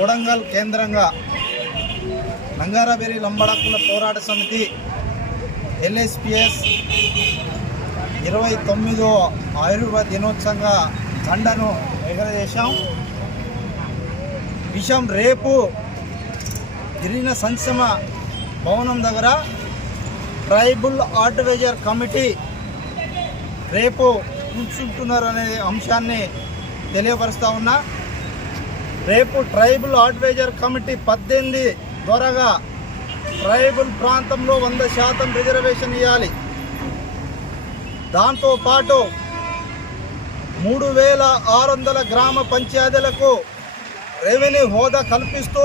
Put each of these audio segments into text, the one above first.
కొడంగల్ కేంద్రంగా నంగారబేరి లంబడకుల పోరాట సమితి ఎల్ఎస్పిఎస్ ఇరవై తొమ్మిదో ఆయుర్వేద దినోత్సవంగా జెండాను ఎగరవేశాం. విషయం రేపు గిరిజన సంక్షేమ భవనం దగ్గర ట్రైబుల్ ఆర్టివైజర్ కమిటీ రేపు కూర్చుంటున్నారు అనే అంశాన్ని తెలియపరుస్తూ ఉన్నా. రేపు ట్రైబుల్ అడ్వైజర్ కమిటీ పద్దెనిమిది త్వరగా ట్రైబుల్ ప్రాంతంలో వంద శాతం రిజర్వేషన్ ఇవ్వాలి దాంతోపాటు మూడు వేల ఆరు వందల గ్రామ పంచాయతీలకు రెవెన్యూ హోదా కల్పిస్తూ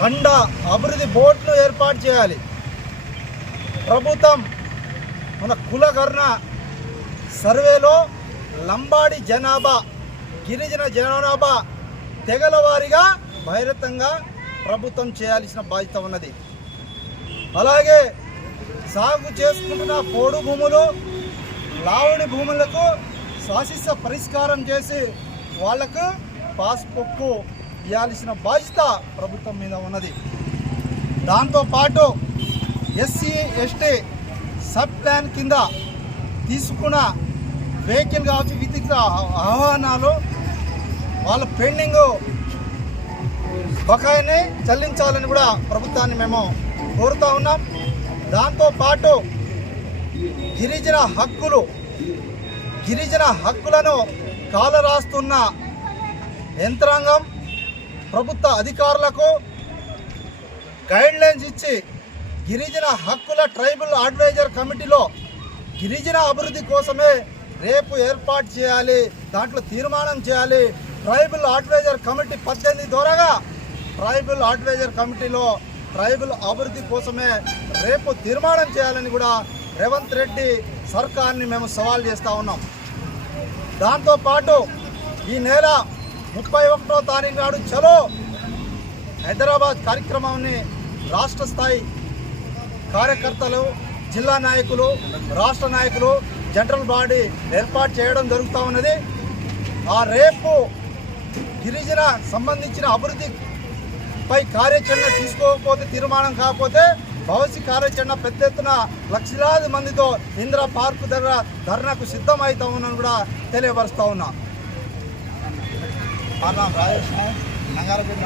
ఖండ అభివృద్ధి బోర్డును ఏర్పాటు చేయాలి. ప్రభుత్వం మన కులకర్ణ సర్వేలో లంబాడి జనాభా గిరిజన జనాభా తెగల వారిగా బహిరంగంగా ప్రభుత్వం చేయాల్సిన బాధ్యత ఉన్నది. అలాగే సాగు చేసుకుంటున్న పోడు భూములు లావుని భూములకు శాసిస్త పరిష్కారం చేసి వాళ్ళకు పాస్బుక్ ఇవ్వాల్సిన బాధ్యత ప్రభుత్వం మీద ఉన్నది. దాంతోపాటు ఎస్సీ ఎస్టీ సబ్ ప్లాన్ కింద తీసుకున్న వెహికల్ కావచ్చు విధిక ఆహ్వానాలు వాళ్ళ పెండింగ్ బకాయిని చెల్లించాలని కూడా ప్రభుత్వాన్ని మేము కోరుతా ఉన్నాం. దాంతోపాటు గిరిజన హక్కులు గిరిజన హక్కులను కాలరాస్తున్న యంత్రాంగం ప్రభుత్వ అధికారులకు గైడ్ లైన్స్ ఇచ్చి గిరిజన హక్కుల ట్రైబల్ అడ్వైజర్ కమిటీలో గిరిజన అభివృద్ధి కోసమే రేపు ఏర్పాటు చేయాలి దాంట్లో తీర్మానం చేయాలి ట్రైబల్ అడ్వైజర్ కమిటీ పద్దెనిమిది ద్వారాగా ట్రైబల్ అడ్వైజర్ కమిటీలో ట్రైబల్ అభివృద్ధి కోసమే రేపు తీర్మానం చేయాలని కూడా రేవంత్ రెడ్డి సర్కార్ని మేము సవాల్ చేస్తూ ఉన్నాం. దాంతోపాటు ఈ నెల ముప్పై ఒకటో తారీఖు నాడు చలో హైదరాబాద్ కార్యక్రమాన్ని రాష్ట్ర స్థాయి కార్యకర్తలు జిల్లా నాయకులు రాష్ట్ర నాయకులు జనరల్ బాడీ ఏర్పాటు చేయడం జరుగుతూ ఉన్నది. ఆ రేపు గిరిజన సంబంధించిన అభివృద్ధిపై కార్యాచరణ తీసుకోకపోతే తీర్మానం కాకపోతే భవిష్య కార్యాచరణ పెద్ద ఎత్తున లక్షలాది మందితో ఇంద్ర పార్కు దగ్గర ధర్నాకు సిద్ధమవుతామని కూడా తెలియపరుస్తూ ఉన్నా. రాజేష్ నంగారపేట